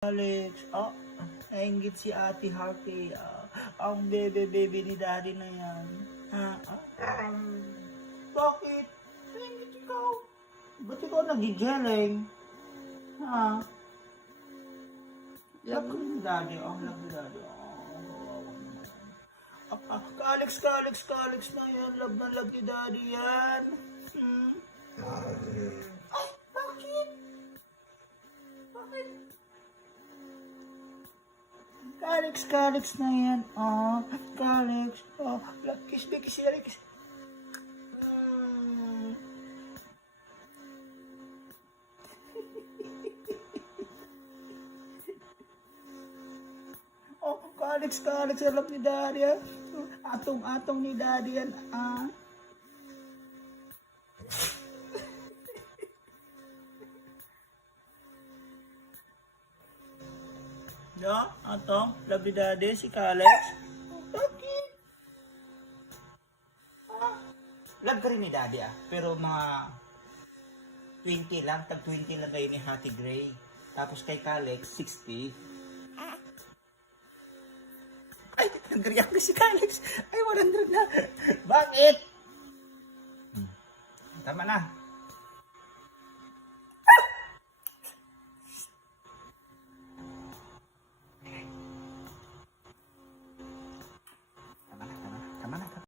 Alex, nainggit si Ate Harvey. Ang bebe-bebe ni Daddy na yan. Bakit? Nainggit ikaw. Ba't ikaw nagigeleng? Love ko ni Daddy. Love ni Daddy. Ka-Alex na yan. Love na love ni Daddy yan. Ay, bakit? Bakit? Ka-Alex na yan. Ka-Alex. Kiss me, kiss me, kiss. Ka-Alex, alam ni Daddy yan. Atong ni Daddy yan. No? Atong? Love ni Daddy, si Ka-Alex? Bakit? Love ka rin ni Daddy pero mga 20 lang, tag 20 lang kayo ni Hattie Gray. Tapos kay Ka-Alex, 60. Ay, nag-react na si Ka-Alex. Ay, 100 na. Bakit? Tama na.